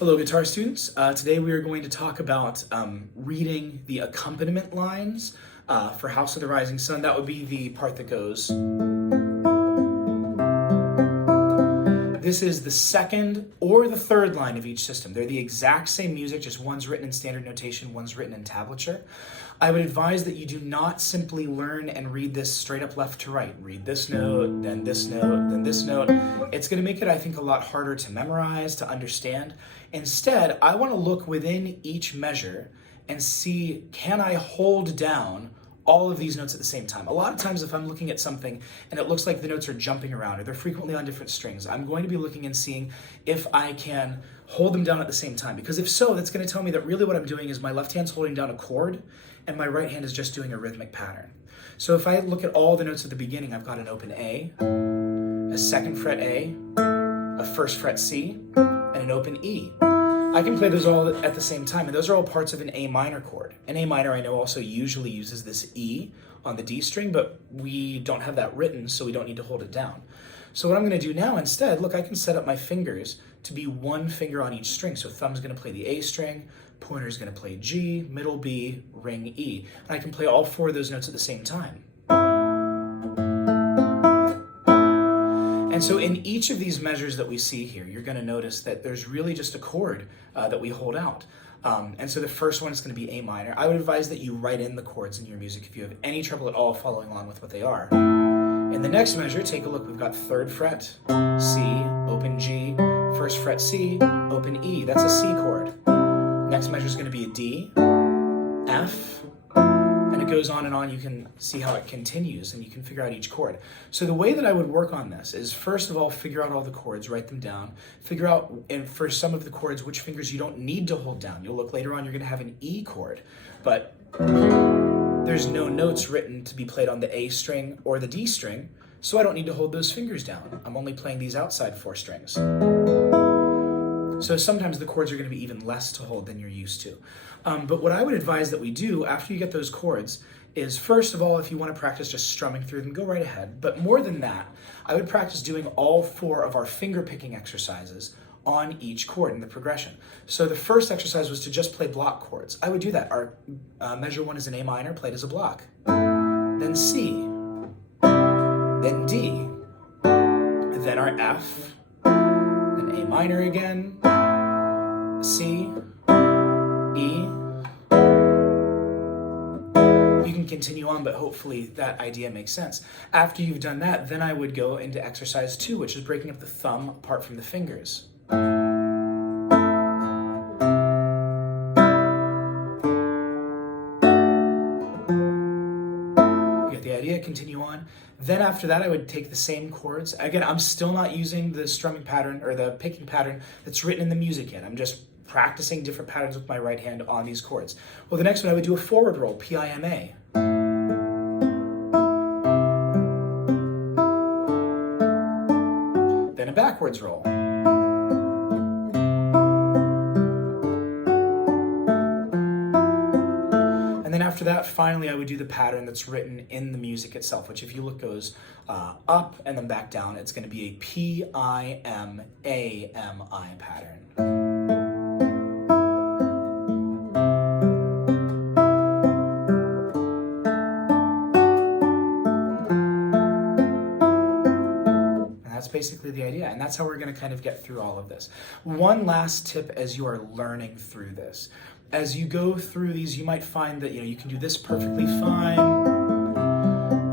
Hello, guitar students. Today we are going to talk about reading the accompaniment lines for House of the Rising Sun. That would be the part that goes. This is the second or the third line of each system. They're the exact same music, just one's written in standard notation, one's written in tablature. I would advise that you do not simply learn and read this straight up left to right. Read this note, then this note, then this note. It's going to make it, I think, a lot harder to memorize, to understand. Instead, I want to look within each measure and see, can I hold down all of these notes at the same time? A lot of times if I'm looking at something and it looks like the notes are jumping around or they're frequently on different strings, I'm going to be looking and seeing if I can hold them down at the same time. Because if so, that's going to tell me that really what I'm doing is my left hand's holding down a chord and my right hand is just doing a rhythmic pattern. So if I look at all the notes at the beginning, I've got an open A, a second fret A, a first fret C, and an open E. I can play those all at the same time, and those are all parts of an A minor chord. An A minor I know also usually uses this E on the D string, but we don't have that written, so we don't need to hold it down. So what I'm going to do now instead, look, I can set up my fingers to be one finger on each string. So thumb's going to play the A string, pointer's going to play G, middle B, ring E. And I can play all four of those notes at the same time. And so in each of these measures that we see here, you're going to notice that there's really just a chord that we hold out. And so the first one is going to be A minor. I would advise that you write in the chords in your music if you have any trouble at all following along with what they are. In the next measure, take a look. We've got third fret, C, open G, first fret C, open E. That's a C chord. Next measure is going to be a D, F, and it goes on and on. You can see how it continues and you can figure out each chord. So the way that I would work on this is, first of all, figure out all the chords, write them down, figure out, and for some of the chords, which fingers you don't need to hold down. You'll look later on, you're going to have an E chord, but there's no notes written to be played on the A string or the D string, so I don't need to hold those fingers down. I'm only playing these outside four strings. So sometimes the chords are going to be even less to hold than you're used to. But what I would advise that we do after you get those chords is, first of all, if you want to practice just strumming through them, go right ahead. But more than that, I would practice doing all four of our finger picking exercises on each chord in the progression. So the first exercise was to just play block chords. I would do that. Our measure one is an A minor, played as a block. Then C, then D, then our F, then A minor again, C, E. You can continue on, but hopefully that idea makes sense. After you've done that, then I would go into exercise 2, which is breaking up the thumb apart from the fingers. You get the idea, continue on. Then after that, I would take the same chords. Again, I'm still not using the strumming pattern or the picking pattern that's written in the music yet. I'm just practicing different patterns with my right hand on these chords. Well, the next one, I would do a forward roll, P-I-M-A. Then a backwards roll. And then after that, finally, I would do the pattern that's written in the music itself, which if you look goes up and then back down. It's going to be a P-I-M-A-M-I pattern. Basically the idea, and that's how we're going to kind of get through all of this. One last tip as you are learning through this. As you go through these, you might find that you can do this perfectly fine,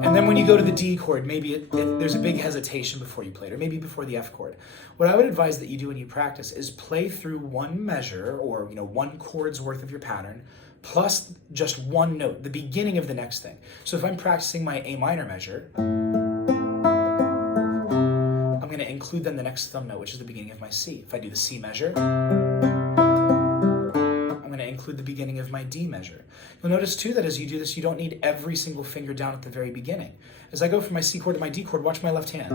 and then when you go to the D chord, maybe there's a big hesitation before you play it, or maybe before the F chord. What I would advise that you do when you practice is play through one measure, or one chord's worth of your pattern, plus just one note, the beginning of the next thing. So if I'm practicing my A minor measure, I'm going to include then the next thumb note, which is the beginning of my C. If I do the C measure, I'm going to include the beginning of my D measure. You'll notice too that as you do this, you don't need every single finger down at the very beginning. As I go from my C chord to my D chord, watch my left hand.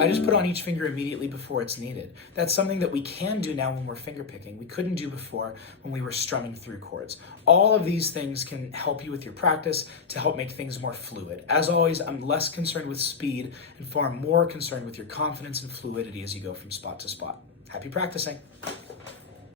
I just put on each finger immediately before it's needed. That's something that we can do now when we're finger picking. We couldn't do before when we were strumming through chords. All of these things can help you with your practice to help make things more fluid. As always, I'm less concerned with speed and far more concerned with your confidence and fluidity as you go from spot to spot. Happy practicing.